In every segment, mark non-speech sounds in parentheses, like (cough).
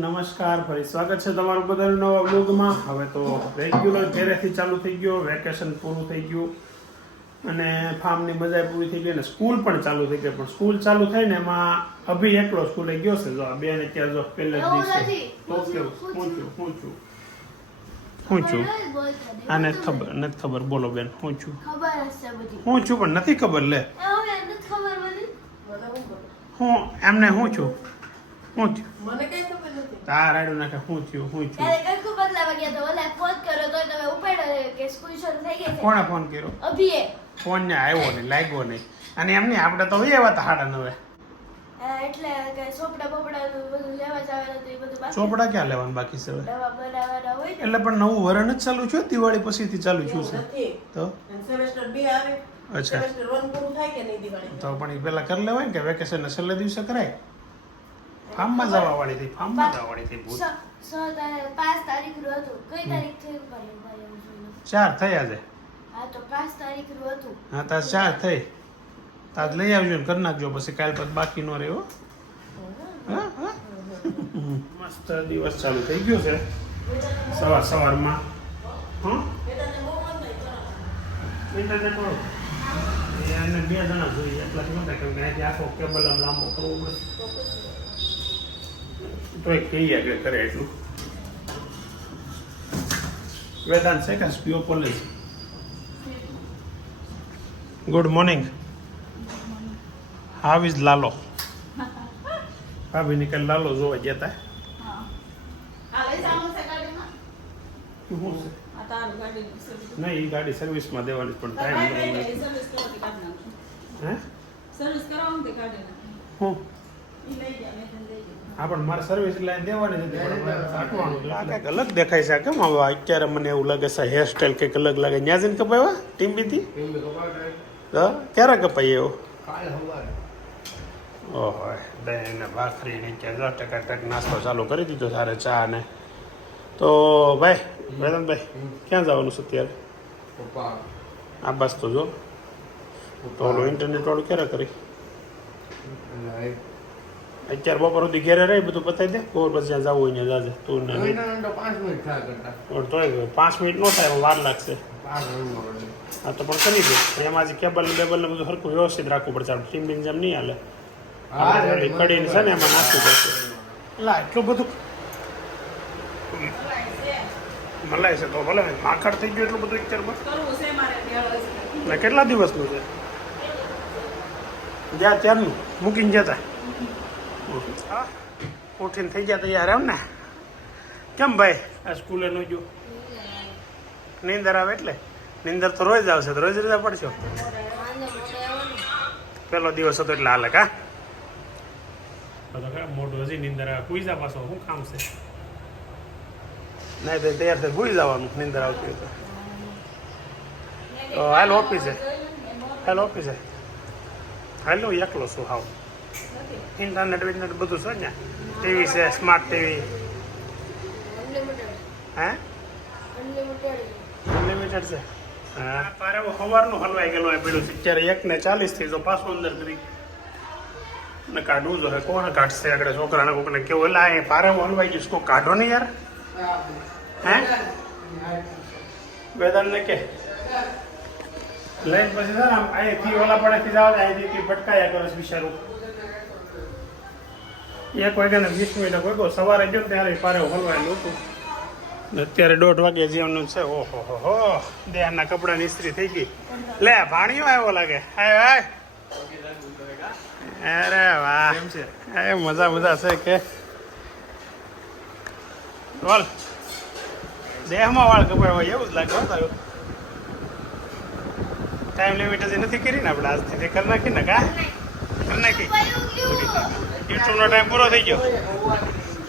નમસ્કાર ફરી સ્વાગત છે તમારું બધાનું નવા બ્લોગમાં હવે તો રેગ્યુલર ઘેરેથી ચાલુ થઈ ગયો વેકેશન પૂરું થઈ ગયું અને ફાર્મની મજા પૂરી થઈ ગઈ અને સ્કૂલ પણ ચાલુ થઈ ગઈ. પણ સ્કૂલ ચાલુ થઈ ને એમાં અભી એકલો સ્કૂલે ગયો છે. જો આ ને ત્યાં જો પહેલે જ દિવસે. તો કેવું? હું છું આને ખબર નથી ખબર. બોલો બેન હું છું હું છું પણ નથી ખબર લે. હું એમને હું છું? હું છું. મને કઈ ખબર નથી. તાર રાડું નાખે હું થયું હું છું ત્યારે કંઈક બદલાવા ગયા તો ઓલા ફોન કર્યો તો તમે ઉપાડ્યો કે સ્કૂલ શરૂ થઈ ગઈ કોણે ફોન કર્યો? અભીએ ફોન ને આવ્યો નહીં લાગ્યો નહીં. અને એમ નહીં આપણે તો હોય એવા હાડા નવે અ, એટલે કે સોપડા બોપડા બધું લેવા જવાનું હતું એ બધું ચોપડા ક્યાં લેવાનું બાકી છે દવા બનાવવાના હોય એટલે પણ નવું વરણ જ ચાલુ છે દિવાળી પછીથી ચાલુ થયું છે? તો? સેમેસ્ટર બે આવે. અચ્છા. સેમેસ્ટર વન પૂરું થાય કે નહીં દિવાળી? તો પણ એ પેલા કરી લેવાય ને કે વેકેશન છેલ્લે દિવસે કરાય? ફાર્મમાં જવા વાળી હતી ફાર્મમાં જવા વાળી હતી ભૂત. સ- સ તારીખ પાંચ તારીખનું હતું. કઈ તારીખ થઈ જોયું. ચાર થયા છે. હા તો પાંચ તારીખનું હતું. હા તાર ચાર થઈ. તાજ લઈ આવજો ને કરી નાખજો પછી કાલ પછી બાકી નો રહ્યો હા. હા મસ્ત દિવસ ચાલુ થઈ ગયો છે. સવાર સવારમાં. હા? ઇન્ટરનેટ વાળો. અને બે જણા જોઈએ એટલાથી નતા કેમ કે આખો કેબલ આમ લાંબો કરવો પડે. તો એ કહીએ કે કરે એટલું વેદાંત છે કે સ્પીઓ college good morning how is Lalo ભાભી નીકળ લાલો જોવા ગયા તા શું છે? આ તારું ગાડીનું સર્વિસ. નહીં એ ગાડી સર્વિસમાં દેવાની પણ ટાઈમ. હે સર્વિસ કરાવો તે કાઢી હું લઈ ગયા, મેં તને લઈ ગયા. હા પણ મારે સર્વિસ લાઈન દેવાની કંઈક અલગ દેખાય છે કેમ હવે અત્યારે મને એવું લાગે છે હેરસ્ટાઈલ કંઈક અલગ લાગે. ન્યા જઈને કપાવ્યા ટીમ બીથી ક્યારે કપાઈ એવો? ઓહો દહીં ભાખરી ને ત્યાં દસ ટકા ટક નાસ્તો ચાલુ કરી દીધો સારે ચા ને. તો ભાઈ વેદાંતભાઈ ક્યાં જવાનું છે અત્યારે? આ બસ તો જો. તો ઓલું ઇન્ટરનેટ વાળું ક્યારે કરી? અત્યારે બપોર સુધી ઘેરે રહી બધું પતાવી દે. બપોર પછી જવું હોય ને જાજે. તું તોય પાંચ મિનિટ નો થાય વાર લાગશે. હા તો પણ કરી દે. એમાં જે કેબલ ને બેબલ ને બધું સરખું વ્યવસ્થિત રાખવું પડશે. આપણે ટીમ બીન જેમ નહીં હાલે. કડીને છે ને એમાં નાખવું પડશે. એટલે એટલું બધું મલાય છે તો ભલે. માખડ થઈ ગયું એટલું બધું અત્યારમાં કેટલા દિવસનું છે? જ્યાં ત્યારનું. મૂકીને જતા. ઉઠીને થઈ ગયા તૈયાર એમ ને? કેમ ભાઈ? આ સ્કૂલે નો જો નીંદર આવે એટલે? નીંદર તો રોજ આવશે તો રોજ રજા પડશો? પેલો દિવસ હતો એટલે હાલે કા? મોઢું હજી નીંદર આવે. ભૂઈ જા પાછો શું કામ છે? નહીં તો તૈયાર થઈ ભૂઈ જવાનું નીંદર આવતી હોય તો. તો હાલ ઓફિસે. હાલ ઓફિસે. હાલ હું એકલો છું હાવ. ઇન્ટરનેટ વિન્ટરનેટ બધું છે ને? ટીવી છે સ્માર્ટ ટીવી હે? અનલિમિટેડ છે. હા. તારે સવારનું હલવાઈ ગયેલું છે. અત્યારે એક ને જો પાછું અંદર કરી. ને કાઢવું જો કોને કાઢશે આગળ? છોકરાને કોકને કેવું? એટલે આ પારે હલવાઈ ગયું કોઈ કાઢો નહીં યાર. હે? વેદાંત ને કે. લઈને પછી ને આમ ઓલા પડેથી જાવ અહીંથી ભટકાયા કરો છે બિચારું. એક વાગ્યાને વીસ મિનિટ કોઈ સવારે ગયો ત્યારે પારે હલવાયેલું હતું. અત્યારે દોઢ વાગે જીવનનું છે. ઓહો હો હો. દેહના કપડાની ઇસ્ત્રી થઈ ગઈ. લે ભાણિયો આવ્યો લાગે. હાય હાય અરે વાહ. એ મજા મજા છે કે. બોલ દેહમાં વાળ કપાય હોય એવું જ લાગે તારું. ટાઈમ લિમિટ હજી નથી કરી ને આપણે આજથી. તે કરી નાખી કા? નાખી. ટાઈમ પૂરો થઈ ગયો.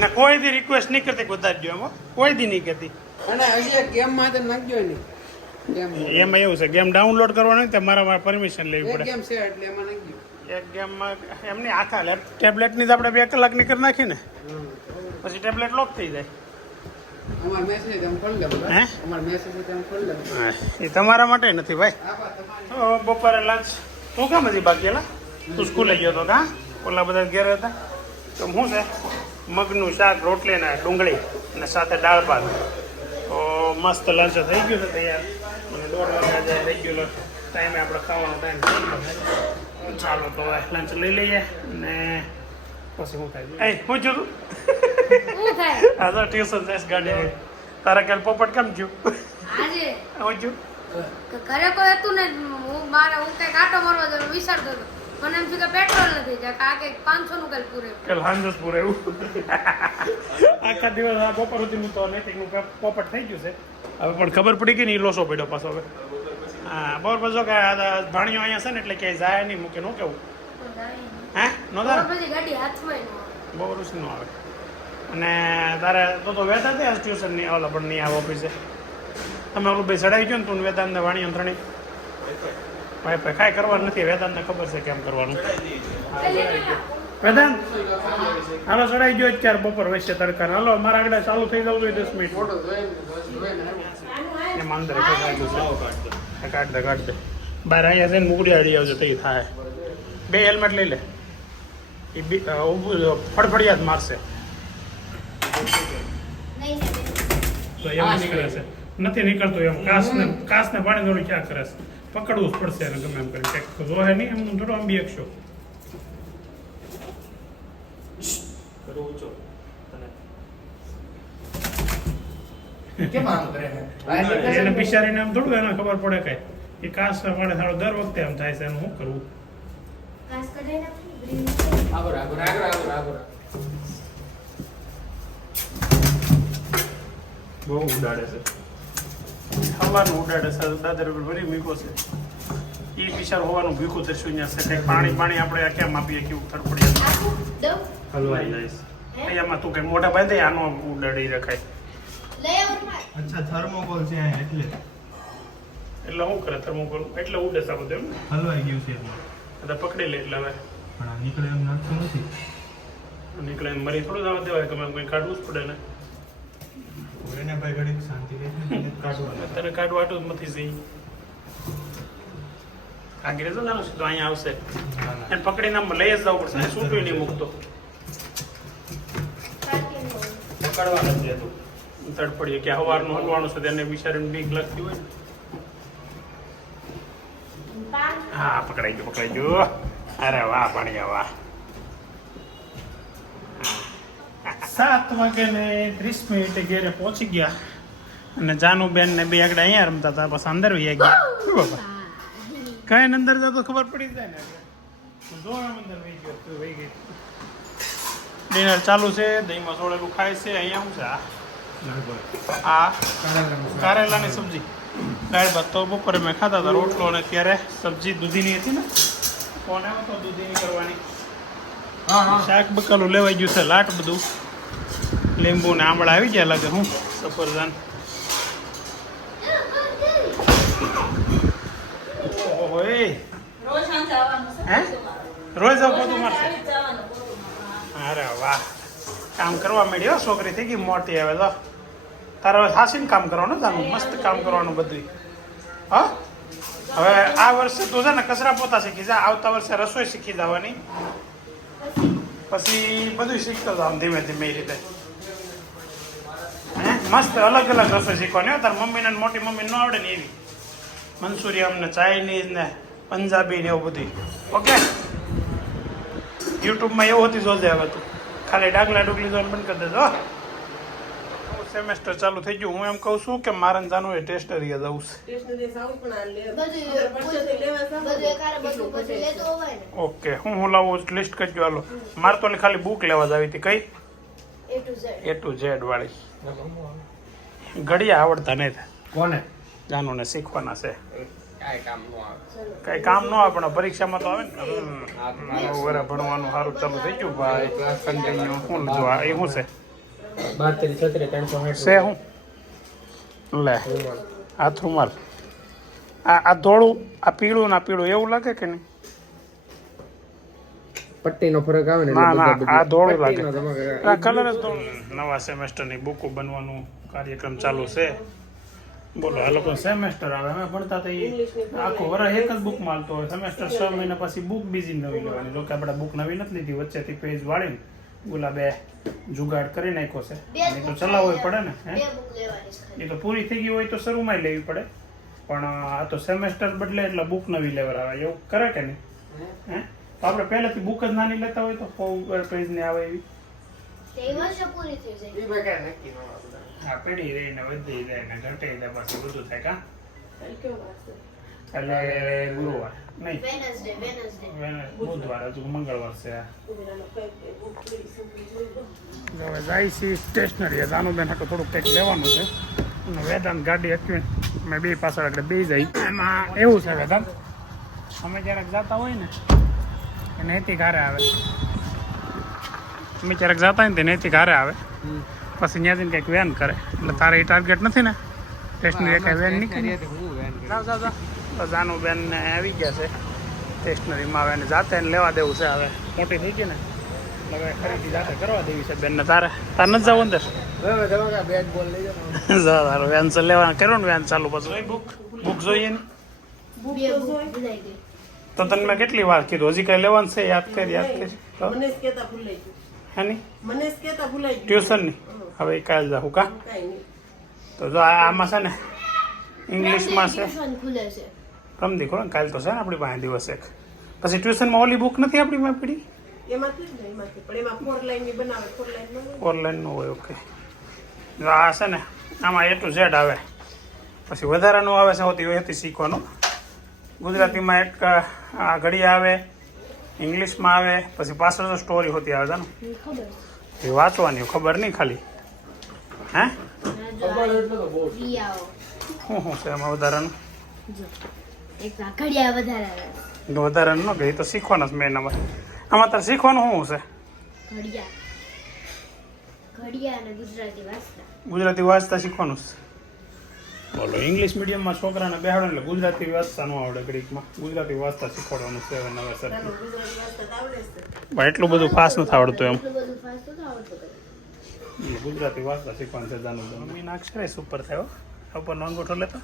ને કોઈ દી રિક્વેસ્ટ નહીં કરતી બધા જ એમાં કોઈ દી નહીં કરતી. અને હજી ગેમ માટે નાખજો ને એમાં એવું છે ગેમ ડાઉનલોડ કરવાનો હોય મારા મારા પરમિશન લેવી પડે. ગેમ છે એટલે એમાં નાખજો. એક ગેમમાં એમની આખા ટેબ્લેટની તો આપણે બે કલાકની કરી નાખી ને પછી ટેબ્લેટ લોક થઈ જાય. એ તમારા માટે નથી ભાઈ. તો બપોરે લંચ તું કેમ હજી બાકી એલા? તું સ્કૂલે ગયો તો હા ઓલા બધા ઘેર હતા? તો શું છે મગનું શાક રોટલી ને ડુંગળી અને સાથે દાળ ભાત. તો મસ્ત લંચ થઈ ગયું છે તૈયાર. અને દોઢ વાગ્યા જાય રેગ્યુલર ટાઈમે આપણે ખાવાનો ટાઈમ થઈ ગયો ચાલો તો લંચ લઈ લઈએ અને પછી હું ખાઈ એ હું તું? હા (laughs) તો ટ્યુશન જઈશ ગાડી તારા કાલ પોપટ કેમ થયું? આજે? હું થયું ઘરે કોઈ હતું ને હું મારે હું કઈ આટો મારવા જવાનું વિચારતો હતો. મને એમ કે પેટ્રોલ નથી જા કા કે 500 નું કંઈક પૂરે. કે લાંજસ પૂરે એવું. આખા દિવસ આ બપોર સુધીનું તો નૈતિકનું પોપટ થઈ ગયું છે. હવે પણ ખબર પડી કે નહીં લોસો પડ્યો પાછો હવે. હા બપોર પછી કે આ ભાણિયો અહીંયા છે ને એટલે ક્યાંય જાય નહીં મૂકે નું કેવું? હે? નો તારે પછી ગાડી હાથમાં ન આવે. બહુ રૂચી નો આવે. અને તારે તો તો વેતા તે ટ્યુશનની ઓલા પણ નહીં આવે ઓફિસે. તમે ઓલું ભાઈ ચડાવી ગયો ને તું વેતા ને વાણી અંતરણી ભાઈ ભાઈ કાંઈ કરવાનું નથી. વેદાંતને ખબર છે કેમ કરવાનું. વેદાંત હાલો ચડાઈ ગયો અત્યારે બપોર વચ્ચે તડકા હાલો મારા આગળ ચાલુ થઈ જવું જોઈએ દસ મિનિટ. એમાં અંદર કાઢ દે કાઢ દે. બહાર અહીંયા જઈને મુકડી આડી આવજો તો એ થાય. બે હેલ્મેટ લઈ લે. એ બી ઊભું ફડફડિયાત મારશે. તો એમ નીકળે છે. નથી નીકળતું એમ. કાસને કાસને પાણી થોડું ક્યાં કરે છે? પકડવું જ પડશે એને ગમે એમ કરી કંઈક જોહે નહીં એમ થોડું આંબી એકશો. એને ને? બિચારીને એમ થોડું એને ખબર પડે કઈ. એ કાસ પાડે થાળો દર વખતે એમ થાય છે એનું શું કરવું? કાસ કઢાઈ નાખી, ગ્રીન આગળ, આગળ, આગળ, આગળ, આગળ. બહુ ઉડાડે છે. હવાનું ઉડાડે છે દાદર ભરી મીકો છે. એ બિચાર હોવાનું ભીખું થશું અહીંયા છે. કંઈક પાણી પાણી આપણે આ કેમ આપીએ કેવું તડપડીએ આખું હલવાઈ છે. અહીંયામાં તું કંઈ મોટા બાંધે આનો ઉડાડી રખાય. લઈ આવું મારે અચ્છા થર્મોકોલ છે એટલે. એટલે શું કરે થર્મોકોલ એટલે ઉડે છે આ બધું એમ? હલવાઈ ગયું છે એટલે. બધા પકડી લે એટલે હવે. પણ નીકળે એમ નાખતું નથી. નીકળે એમ મરી થોડું જવા દેવાય કે કંઈ કાઢવું જ પડે ને. એને ઘડીક શાંતિ રહે છે તને કાઢવા જ નથી જઈ. આગળ તો નાનું છું તો અહીંયા આવશે. ના ના. એને પકડીને આમ લઈ જ જવું પડશે છૂટું નહીં મૂકતો. પકડવા નથી જતું તડપડીએ કે હવારનું હલવાનું છે તેને બિચારીને બીક લાગતી હોય હા પકડાઈ ગયો પકડાઈ ગયો. અરે વાહ પાણીયા વાહ. સાત વાગે ને ત્રીસ મિનિટે ઘેરે પહોંચી ગયા. અને જાનુબેન ને બે આગળ અહીંયા રમતા હતા પછી અંદર વહી ગયા. કઈ અંદર જતો ખબર પડી જાય ને જો અંદર વહી ગયો તું વહી ગઈ. ડિનર ચાલુ છે દહીંમાં સોળેલું ખાય છે અહીંયા શું છે? આ? આ? કારેલાની સબ્જી. દાળ ભાત તો બપોરે મેં ખાતા હતા રોટલો અને ત્યારે સબ્જી દૂધીની હતી ને. કોને આવ્યો તો દૂધીની કરવાની. શાક બકાલું લેવાઈ ગયું છે લાટ બધું. લીંબુ ને આંબળા આવી ગયા લાગે હું સફરજન. રોજ રોજ મારશે પોતું. અરે વાહ. કામ કરવા માંડ્યો છોકરી થઈ ગઈ મોટી આવે તો તારે સાસીને કામ કરવાનું જાણું મસ્ત કામ કરવાનું બધું હા? હવે આ વર્ષે તું છે ને કચરા પોતા શીખી જા આવતા વર્ષે રસોઈ શીખી જવાની. પછી? બધું શીખતો જાવ ધીમે ધીમે એ રીતે. મસ્ત અલગ અલગ રસોઈ શીખવાની હો. તાર મમ્મીને ને મોટી મમ્મીને ન આવડે ને એવી. મંચુરિયમ ને ચાઇનીઝ ને પંજાબી ને એવું બધું ઓકે? યુટ્યુબમાં એવું હતી જોજે હવે તું. ખાલી ડાગલા ડુગલી જોઈને બંધ કરી દેજો સેમેસ્ટર ચાલુ થઈ ગયું. હું એમ કહું છું કે મારે જાનું એ ટેસ્ટ એરિયા જવું છે. સ્ટેશનરી સાઉથ પણ આ લે. બધું ખબર પડશે તો લેવા જાવ. બધું એકારે બધું પછી લેતો હોય ને. ઓકે. હું હું લાવું લિસ્ટ કરજો. હાલો. મારે તો ખાલી બુક લેવા જ આવી હતી. કઈ? એ ટુ ઝેડ વાળી. ઘડિયા આવડતા નહીં કોને? જાનુને શીખવાના છે. કાંઈ કામ નો આવે. કામ ન આવે પણ પરીક્ષામાં તો આવે ને. હમ. ભણવાનું સારું ચાલુ થઈ ગયું. ભાઈ ક્લાસ કન્ટિન્યુ શું જો આ એ શું છે? બાતરી છત્રી ત્રણસો છે હું? લે હાથ રૂમાલ. આ આ ધોળું આ પીળું ના પીળું એવું લાગે કે નહીં? પટ્ટીનો ફરક આવે ને ના ના આ ધોળું લાગે. આ કલર જ ધોળું. નવા સેમેસ્ટરની બુકો બનવાનું કાર્યક્રમ ચાલુ છે. બોલો આ લોકો સેમેસ્ટર આવે અમે ભણતા તો આખો વર્ષ એક જ બુક માલતો હોય. સેમેસ્ટર છ મહિના પછી બુક બીજી નવી લેવાની. લોકો આપણે બુક નવી નથી લીધી વચ્ચેથી પેજ વાળીને ગુલાબે જુગાડ કરી નાખ્યો છે. એ તો ચલાવવી પડે ને હે? બે બુક લેવાની છે. ખાલી. એ તો પૂરી થઈ ગઈ હોય તો શરૂમાં લેવી પડે. પણ આ તો સેમેસ્ટર બદલે એટલે બુક નવી લેવડાવે. એવું કરે કે નહીં? હે? તો આપણે પહેલેથી બુક જ નાની લેતા હોય તો કોવર પેજ ને આવે એવી. હા એ રહી પૂરી થઈ જાય. ઈ બકાય નક્કી ન વધી જાય ને ઘટે જાય પછી બધું થાય કા? એટલે ગુરુવાર નહીં. વેનસડે વેનસડે બુધવાર હજુ મંગળવાર છે. હવે જાય છે સ્ટેશનરી જાનુબેન હાટું થોડુંક કંઈક લેવાનું છે. અને વેદાંત ગાડી હતી. મેં બે પાછળ આગળ બે જાય. એમાં એવું છે વેદાંત અમે જ્યારે જતા હોય ને નૈતિક હારે આવે. અમે ક્યારેક જતા હોય ને નૈતિક હારે આવે. પછી ત્યાં જઈને કંઈક વેન કરે. એટલે તારે એ ટાર્ગેટ નથી ને? સ્ટેશનરી એક વેન નીકળી જાનું બેન ને આવી ગયા છે. સ્ટેશનરીમાં આવે એને જાતે એને લેવા દેવું છે હવે. મોટી થઈ ગઈ ને. એટલે હવે ખરીદી જાતે કરવા દેવી છે બેનને તારે. તાર નથી જવું અંદર? (laughs) વેન ચાલ લેવાનું કર્યો ને વેન ચાલુ પછી? બુક. બુક જોઈએ ને? તો તને મેં કેટલી વાર કીધું? હજી કઈ લેવાનું છે? યાદ કર યાદ કર. મને જ ભૂલાઈ ગયું. મને જ ભૂલાઈ ગયું. ટ્યુશનની હવે કાલ જાઉં કા? તો જો આમાં છે ને ઇંગ્લિશમાં છે. રમ દીખો ને કાલ તો છે ને આપણી પાસે દિવસ એક. પછી ટ્યુશનમાં ઓલી બુક નથી આપણી પાસે પડી? જ ને હોય. ઓકે જો આ છે ને આમાં એ ટુ ઝેડ આવે. પછી વધારાનું આવે છે હોતી એથી શીખવાનું. ગુજરાતીમાં એક આ ઘડી આવે ઇંગ્લિશમાં આવે પછી પાછળ તો સ્ટોરી હોતી આવે છે ને એ વાંચવાની ખબર નહીં ખાલી. હે? શું શું છે એમાં વધારાનું? જો. એક આ ઘડિયા વધારે આવે. જો વધારાનું ન ગઈ તો શીખવાનું જ મેન આમાં. આમાં તારે શીખવાનું શું છે? ઘડિયા. ઘડિયા અને ગુજરાતી વાંચતા. ગુજરાતી વાંચતા શીખવાનું છે. બોલો ઇંગ્લિશ મીડિયમમાં છોકરાને બેહાડો એટલે ગુજરાતી વાંચતા ન આવડે ગ્રીકમાં ગુજરાતી વાંચતા શીખવાડવાનું છે હવે આવડે છે. પણ એટલું બધું ફાસ્ટ નથી આવડતું એમ. ગુજરાતી વાંચતા શીખવાનું છે જાનું મમ્મી નાખશે સુપર થયો ઉપર અંગૂઠો લેતો.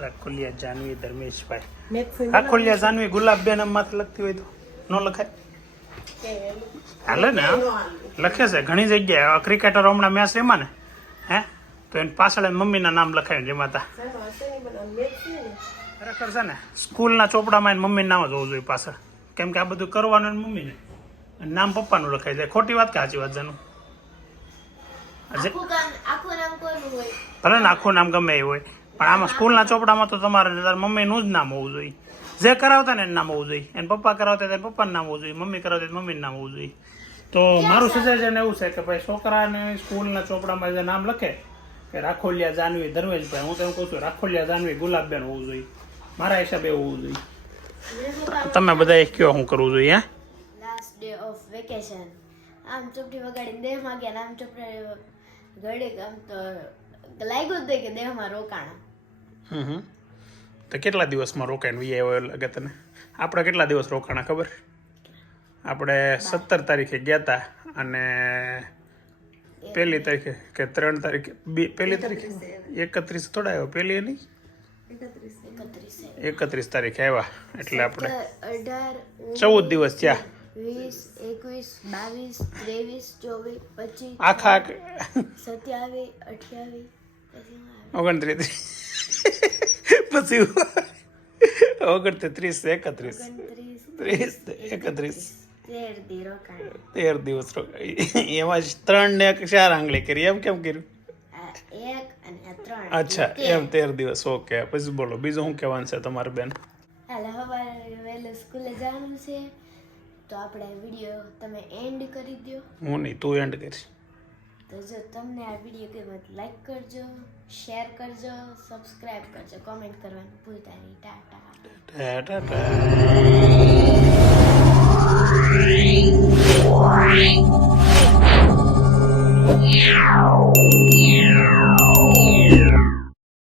રાખોલિયા જાનવી ધર્મેશભાઈ. રાખોલિયા જાનવી ગુલાબબેન એમ માથે લખતી હોય તો. ન લખાય? હાલે ને લખે છે ઘણી જગ્યાએ. ક્રિકેટરો હમણાં મેચ એમાં ને હે? તો એની પાછળ મમ્મીના નામ લખાય જેમાં હતા ખરેખર છે ને સ્કૂલના ચોપડામાં એને મમ્મીનું નામ જ હોવું જોઈએ પાછળ. કેમ કે આ બધું કરવાનું એને મમ્મીને. નામ પપ્પાનું લખાઈ જાય ખોટી વાત કે સાચી વાત જાનું? ભલે ને આખું નામ ગમે એ હોય પણ આમાં સ્કૂલના ચોપડામાં તો તમારે મમ્મીનું જ નામ હોવું જોઈએ. જે કરાવતા ને એનું નામ હોવું જોઈએ. એને પપ્પા કરાવતા તેને પપ્પાનું નામ હોવું જોઈએ. મમ્મી કરાવતા તો મમ્મીનું નામ હોવું જોઈએ. તો મારું સજેશન એવું છે કે ભાઈ છોકરાને સ્કૂલના ચોપડામાં જે નામ લખે કે રાખોલિયા જાનવી ધર્મેશભાઈ હું તો એમ કહું છું રાખોલિયા જાનવી ગુલાબબેન હોવું જોઈએ. મારા હિસાબે હોવું જોઈએ. તમે બધા કયો હું કરવું જોઈએ હે? લાસ્ટ ડે ઓફ વેકેશન આમ ચોપટી વગાડીને દેહમાં ગયા ને આમ ચોપડી ઘડીક આમ તો લાગ્યું જ કે દેહમાં રોકાણા. હમ તો કેટલા દિવસમાં રોકાણ વી આવ્યો લાગે તને આપણે કેટલા દિવસ રોકાણા ખબર? આપણે સત્તર તારીખે ગયા હતા અને પહેલી તારીખે કે ત્રણ તારીખે? બે પહેલી તારીખે? એકત્રીસ થોડા આવ્યો. પહેલી એની? એકત્રીસ. તારીખે આવ્યા. એટલે આપણે ચૌદ દિવસ થયા. વીસ એકવીસ બાવીસ ત્રેવીસ ચોવીસ પચીસ આખા સત્યાવીસ અઠ્યાવીસ ઓગણત્રીસ. પછી ઓગણત્રીસ એકત્રીસ. ત્રીસ એકત્રીસ. તેર રોકાણ દિવસ રોકાઈ એમાં જ ત્રણ ને ચાર આંગળી કરી. એમ કેમ કર્યું? એક અને અચ્છા એમ તેર દિવસ. ઓકે પછી બોલો બીજું શું કહેવાનું છે તમારે બેન? હાલે હવે વહેલું સ્કૂલે જવાનું છે. તો આપણે વીડિયો તમે એન્ડ કરી દો હું નહીં તું એન્ડ કરીશ. તો જો તમને આ વીડિયો ગમે તો લાઈક કરજો શેર કરજો સબસ્ક્રાઇબ કરજો. કોમેન્ટ કરવાનું ભૂલતા નહીં. ટાટા. ટા ટા ટા.